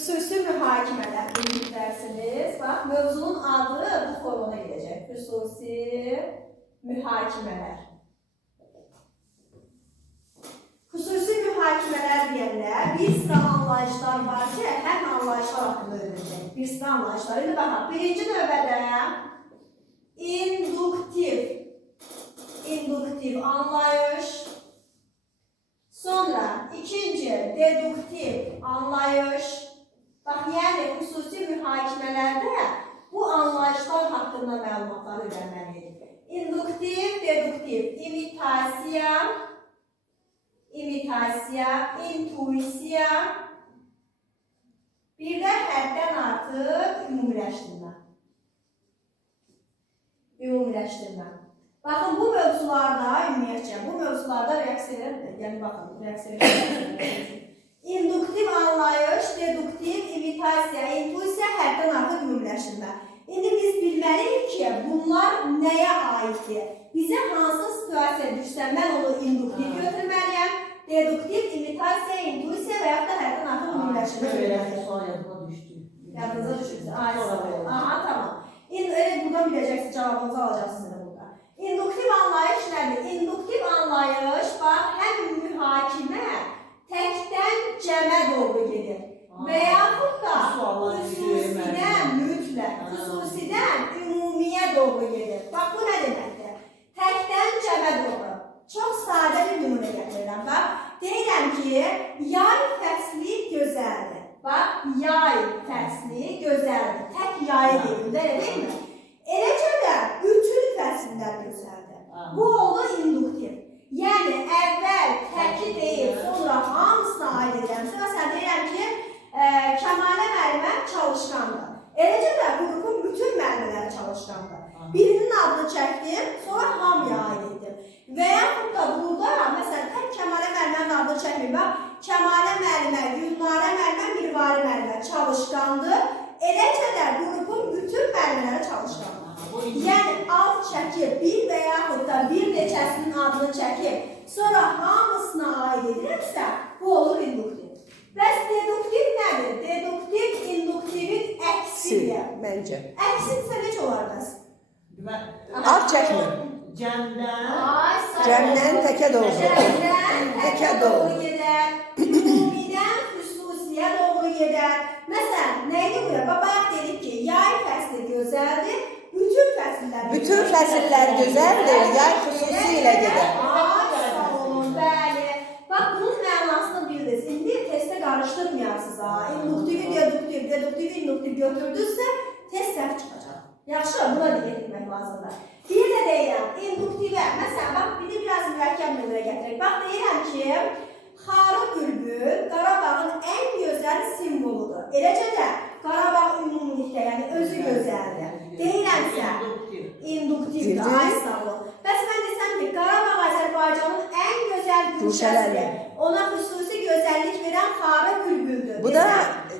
Xüsusi mühakimələr deyirsiniz. Bax, mövzunun adı bu formuna gedəcək. Xüsusi mühakimələr. Xüsusi mühakimələr deyənlər bir sıra anlayışlar var ki, həm anlayışlar haqqında öyrənəcək. Bir sıra anlayışlar. İndi baxaq, birinci növbədə induktiv anlayış. Sonra ikinci deduktiv anlayış. Bax, yəni xüsusi mühakimələrdə bu anlayışlar haqqında məlumatlar öyrənməliyik. İnduktiv, deduktiv, imitasiya, intuisiya, bir də həddən artıq ümumiləşdirmə. Baxın, bu mövzularda, ümumiyyətcə, bu mövzularda reaksiyalar, yəni baxın, reaksiyalar. İnduktiv anlayış, deduktiv, imitasiya, intuisiya, həddən artıq ümumiləşdirmə. İndi biz bilməliyik ki, bunlar nəyə aiddir? Bizə hansı situasiya düşsə, mən onu induktiv götürməliyəm, deduktiv, imitasiya, intuisiya və yaxud da həddən artıq ümumiləşdirmə götürməliyəm. Yadınıza düşürsün. Aha, tamam. Buradan biləcəksiniz, cavabınızı alacaqsınız burada. İnduktiv anlayış nədir? İnduktiv anlayış, bax, həm mühakimə təkdən cəmə doğru gedir. Və yaxud da xüsusidən mütləq, xüsusidən ümumiyə doğru gedir. Bax, bu nə deməkdir? Təkdən cəmə doğru. Çox sadə bir nümunə gətirirəm. Bax, deyirəm ki, yay fəsli gözəldir. Bax, yay fəsli gözəldir. Tək yayı deyim, elə deyilmi? Eləcə də bütün fəsillər gözəldir. Bu oldu induktiv. Yəni, əvvəl təki deyil, sonra hamısına aid edirəm. Sonra sən deyirəm ki, Kəmalə müəllimə çalışqandır. Eləcə də qrupun bütün müəllimələri çalışqandır. Birinin adını çəkdim, sonra hamıya aid etdim. Və yaxud da burada, məsələn, tək Kəmalə müəllimənin adını çəkməyim. Bax, Kəmalə müəllimə, Gülnarə müəllimə, Mirvari müəllimə çalışqandır. Eləcə də qrupun bütün müəllimələri çalışqandır. Yəni, alt çəkib, bir və yaxud da bir neçəsinin adını çəkib, sonra hamısına aid edirəmsə, bu olur induktiv. Bəs deduktiv nədir? Deduktiv induktivin əksidir. Məncə. Əksinsə necə olar bəs? Alt çəkmə. Cəmdən təkə doğru. Təkə doğru gedər. Ümumidən xüsusiyə doğru gedər. Məsələn, neydi bu ya? Bayaq dedik ki, yay fəsli gözəldir. Bütün fəsillər gözəldir, yay xüsusi ilə gedər. Sağ olun, bəli. Bax, bunun mənasını bildiniz. İndi testə qarışdırmayasınız. İnduktivi, deduktivi, induktiv götürdünüzsə, test səhv çıxacaq. Yaxşı, buna diqqət etmək lazımdır. Bir də deyirəm, induktivə, məsələn, bax, bir biraz mürəkkəb nömrə gətirək. Bax, deyirəm ki, xarı bülbül Qarabağın ən gözəl simvoludur. Eləcə də Qarabağ ümumilikdə, yəni özü gözəldir. Deyirəmsə, induktivdir, ay sağ ol. Bəs mən desəm ki, Qarabağ Azərbaycanın ən gözəl gülşəsidir. Ona xüsusi gözəllik verən xarı bülbüldür. Bu da...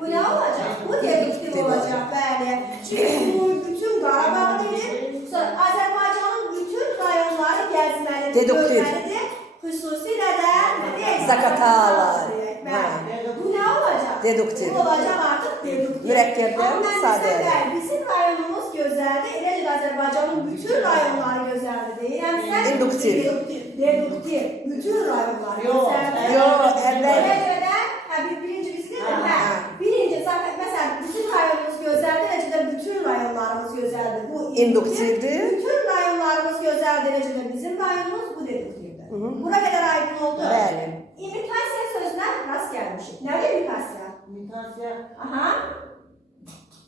Bu nə olacaq? Bu deduktiv olacaq, bəli. Çünki bu bütün Qarabağ deyil, Azərbaycanın bütün rayonları gəzməlidir, görməlidir. Xüsusilə də Zakatalar. Bu nə olacaq? Deduktiv. Bu olacaq artıq deduktiv. Mürəkkəbdən sadədir. Bizim rayonumuz gözəldir, eləcə də Azərbaycanın bütün rayonları gözəldir deyirəmsə, induktiv. Deduktiv. Bütün rayonları gözəldir. Yox, əvvəl. Eləcə də, birinci bizdə də, birinci, məsələn, bizim rayonumuz gözəldir, eləcə də bütün rayonlarımız gözəldir. Bu induktivdir. Bütün rayonlarımız gözəldir, eləcə də bizim rayonumuz bu deduktivdir. Bura qədər aydın oldu. Bəli. İmitasiya sözünə rast gəlmişik. Nədir imitasiya? İmitasiya. Aha.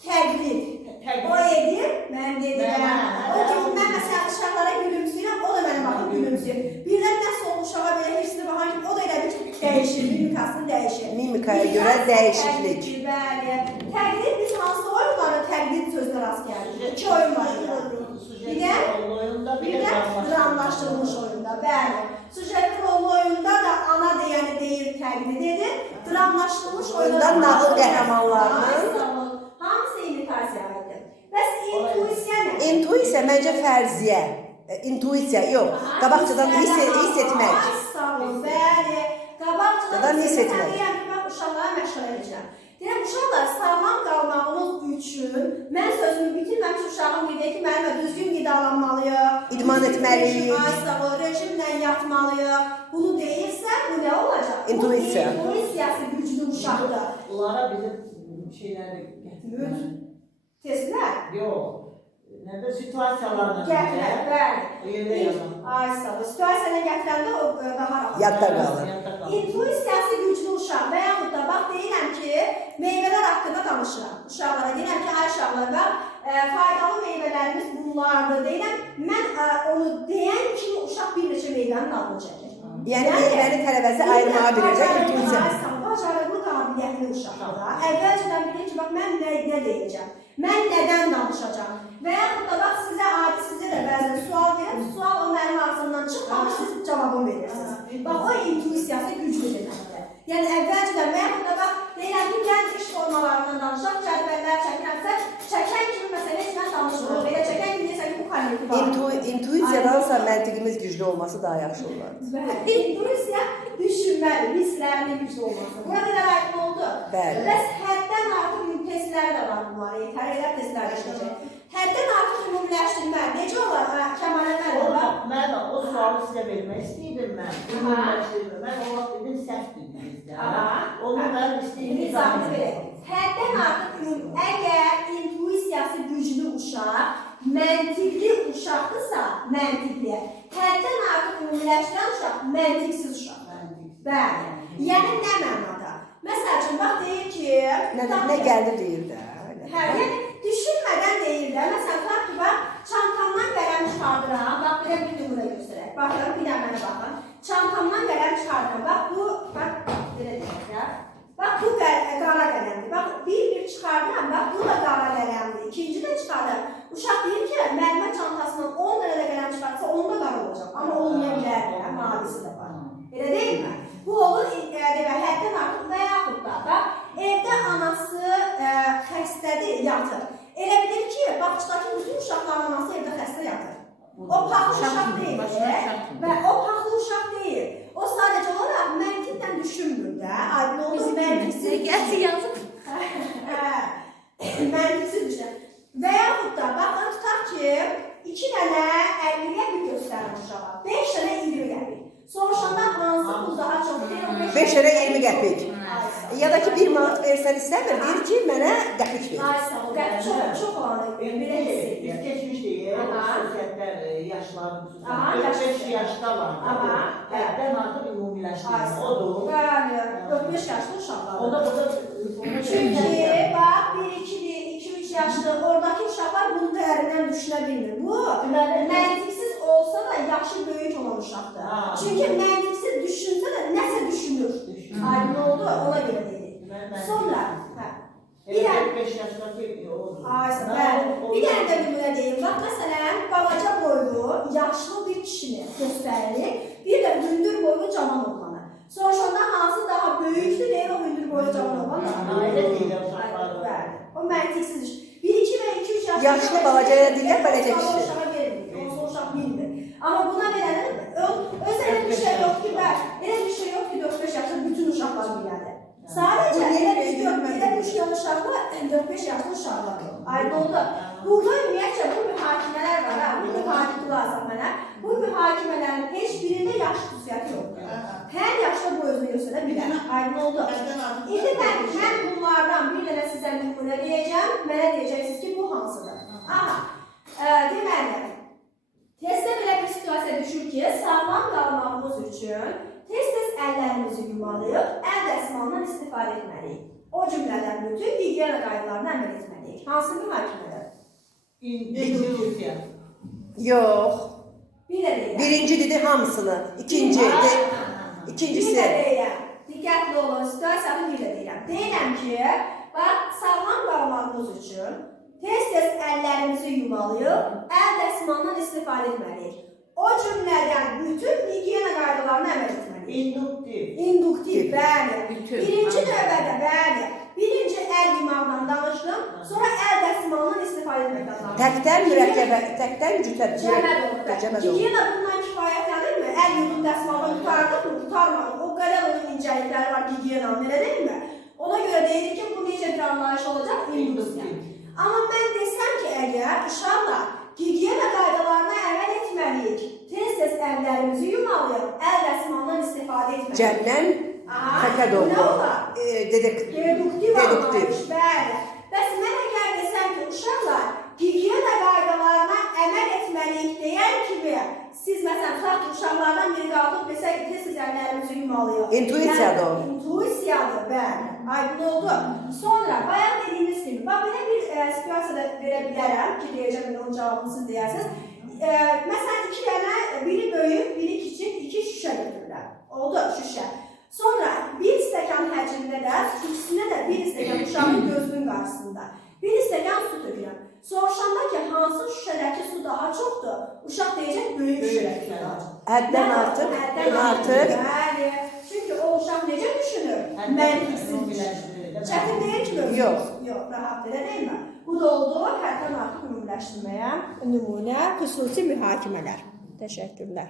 Təqlid. O edir, mən dedirəm. O ki, mən məsələn uşaqlara gülümsəyirəm, o da mənə baxıb gülümsəyir. Birdən nəsə olmuş uşağa belə hirsli baxan ki, o da elə bir dəyişir, mimikasını dəyişir. Mimikaya görə dəyişiklik. Bəli. Təqlid, biz hansı oyunlarda təqlid sözünə rast gəldik? İki oyun var. Bir də dramlaşdırılmış oyunda, bəli. Sujetli rollu oyunda da ana deyəni deyir, təqlid edir. Dramlaşdırılmış oyunda nağıl qəhrəmanlarının hamısı imitasiyadır. Bəs intuisiya nə? İntuisiya məncə fərziyə. İntuisiya yox. Qabaqcadan hiss etmək. Sağ ol, bəli. Qabaqcadan hiss etmək. Uşaqlara məşğul edəcəm. Deyirəm, uşaqlar, üçün mən sözümü bitirməmiş uşağım deyək ki, mənimlə düzgün qidalanmalıyıq, İdman etməliyik, rejimlə yatmalıyıq. Bunu deyirsə, bu nə olacaq? İntuisiya. Bu intuisiyası güclü uşaqdır. Onlara bizim şeyləri gətirmək. Testlər? Yox. Nədə situasiyalarla Gətirək, bəli. Yerdə yazan. Ay sağ ol. Situasiyadan gətirəndə o daha rahat. yadda qalır. İntuisiyası güclü uşaq və yaxud da bax deyirəm ki, meyvələr haqqında danışıram. Uşaqlara deyirəm ki, ay uşaqlar bax, faydalı meyvələrimiz bunlardır. Deyirəm, mən onu deyən kimi uşaq bir neçə meyvənin adını çəkir. Yəni meyvəni tələbəsi ayırmağa biləcək intuisiya. Bacarıqlı qabiliyyətli uşaqlara əvvəlcədən bilir ki, bax mən nə deyəcəm, mən nədən danışacağam və yaxud da bax sizə də bəzən sual verir, sual o mənim ağzımdan çıxmamış, siz cavabı verirsiniz. Bax o intuisiyası güclü deməkdir. Yəni əvvəlcədən və yaxud da bax deyirəm ki, gənc iş formalarından danışaq, cədvəllər çəkirəmsə, çəkən kimi məsələ heç mən danışmıram. Belə çəkən kimi deyəsən ki, bu kollektiv var. İntuisiyadansa məntiqimiz güclü olması daha yaxşı olar. İntuisiya düşünməli, hisslərinin güclü olması. Buna qədər aydın oldu. Bəli. Bəs həddən artıq testləri də var bunlara, yetərli testləri işləyəcək. Həddən artıq ümumiləşdirmə necə olar? Kəmalələr də var. Mən o sualı sizə vermək istəyirdim mən. Ümumiləşdirmə. Mən o vaxt dedim səhv bildinizdə. Onu mən istəyirdim. İzahını verək. Həddən artıq əgər intuisiyası güclü uşaq, məntiqli uşaqdırsa, məntiqli. Həddən artıq ümumiləşdirən uşaq, məntiqsiz uşaq. Bəli. Yəni nə mənada? Məsəl üçün, bax deyir ki... Nə gəldi deyir də. Hə, yəni düşünmədən deyir də. Məsələn, tutaq ki, bax, çantamdan qələm çıxardıram. Bax, belə bir nümunə göstərək. Baxıram, bir də mənə baxın. Çantamdan qələm çıxardıram. Bax, bu, bax, belə deyək ya. Bax, bu qara qələmdir. Bax, bir çıxardıram. Bax, bu da qara qələmdir. İkinci də çıxardıram. Uşaq deyir ki, müəllimə çantasından 10 dənə də qələm çıxartsa, onda qara olacaq. Amma olmaya bilər də, mavisi də var. Elə deyil mi? Bu olur, həddən artıq və yaxud da, bax, evdə anası xəstədir, yatır. Elə bilir ki, bağçadakı bütün uşaqların anası evdə xəstə yatır. O paxlı uşaq deyil və o paxlı uşaq deyil. O sadəcə olaraq məntiqlə düşünmür də, aydın olur, məntiqsiz yazıb. Məntiqsiz düşünür. Və yaxud da, baxın, tutaq ki, 2 dənə 50-yə bir göstərir uşağa, 5 dənə 20 qəpik. Soruşanda hansı bu daha çox deyil, 5 lira 20 qəpik. Ya da ki 1 manat versən istəmir, deyir ki mənə qəpik ver. Ay sağ ol, qəpik çox olanı belə hiss edir. Biz keçmişdik, xüsusiyyətlər, yaşların xüsusiyyətlər, 45 yaşdalar. Həddən artıq ümumiləşdirmə, odur. Bəli, 45 yaşlı uşaqlar. Onda Çünki, bax, 1-2-3 yaşlı, oradakı uşaqlar bunu dərindən düşünə bilmir. Bu, məntiqsiz olsa da yaxşı böyük olan uşaqdır. Çünki məntiqsiz düşünsə də nəsə düşünür. Aydın oldu, ona görə deyirik. Sonra, bir dənə də nümunə deyim. Bax, məsələn, balaca boylu, yaşlı bir kişini göstərir, bir də hündür boylu cavan oğlanı. Soruşanda hansı daha böyükdür, deyir o hündür boylu cavan oğlan. O məntiqsiz iş. 1-2 və 2-3 yaşlı... Yaşlı balacaya deyirlər, bələcə kişi. Uşağa verilmir, onsuz uşaq bilmir. Amma buna verələr, öz elə bir şey yox ki, elə bir şey yox ki, 4-5 yaşlı bütün uşaqlar bilədir. Sadəcə elə bir uşaqlar 4-5 yaşlı uşaqlar. Aydın oldu. Burada ümumiyyətcə bu mühakimələr var, bu mühakimə lazım mənə. Bu mühakimələrin heç birində yaş xüsusiyyəti yoxdur. Hər yaşda bu özünü göstərə bilər. Aydın oldu. İndi mən bunlardan bir dənə sizə nümunə deyəcəm. Mənə deyəcəksiniz ki, bu hansıdır? Aha, deməli, testdə belə bir situasiya düşür ki, sağlam qalmağımız üçün tez-tez əllərimizi yumalıyıq, əl dəsmalından istifadə etməliyik. O cümlədən bütün gigiyena qaydalarını əməl etməliyik. Hansı mühakimədir? İntuisiya. Yox. Bir də deyirəm. Birinci dedi hamısını, ikincisi. Bir də deyirəm. Diqqətli olun, situasiyanı bir də deyirəm. Deyirəm ki, bax, sağlam qalmağımız üçün tez-tez əllərimizi yumalıyıq, əl dəsmalından istifadə etməliyik. O cümlədən bütün gigiyena qaydalarını əməl etməliyik. İnduktiv, bəli. Birinci növbədə, bəli. Birinci əl yumaqdan danışdım, sonra əl dəsmalından istifadə etməkdən danışdım. Təkdən mürəkkəbə, təkdən cütəb. Cəməd olur. Gigiyena bundan kifayətlənirmi? Əl yumub dəsmaldan qurtardıq mı? Qurtarmadıq. O qədər onun incəlikləri var gigiyenanın, elə deyilmi? Ona görə deyirik ki, bu necə bir anlayış olacaq? İnduktiv. Cəldən xətə Nə doğru. olar? Deduktiv anlayış, bəli. Bəs mən əgər desəm ki, uşaqlar gigiyena qaydalarına əməl etməliyik deyən kimi, siz məsələn, tutaq ki, uşaqlardan biri qalxıb desə ki, tez əllərimizi yumalıyıq. İntuisiyadır o. İntuisiyadır, bəli. Aydın oldu. Sonra, bayan dediyiniz kimi, bax, belə bir situasiyada verə bilərəm ki, deyəcəm, onun cavabını siz deyərsiniz. Məsələn, iki dənə, biri böyük, biri kiçik, iki şüşə götürürlər. Oldu, şüşə. Sonra bir stəkan həcmində də, ikisinə də bir stəkan uşağın gözünün qarşısında. Bir stəkan su tökürəm. Soruşanda ki, hansı şüşədəki su daha çoxdur? Uşaq deyəcək, böyük şüşədəki su daha çoxdur. Həddən artıq. Bəli. Çünki o uşaq necə düşünür? Məntiqsiz. Çətin deyil ki, böyük. Yox, rahat elə deyilmə. Bu da oldu, həddən artıq ümumiləşdirməyə nümunə, xüsusi mühakimələr. Təşəkkürlər.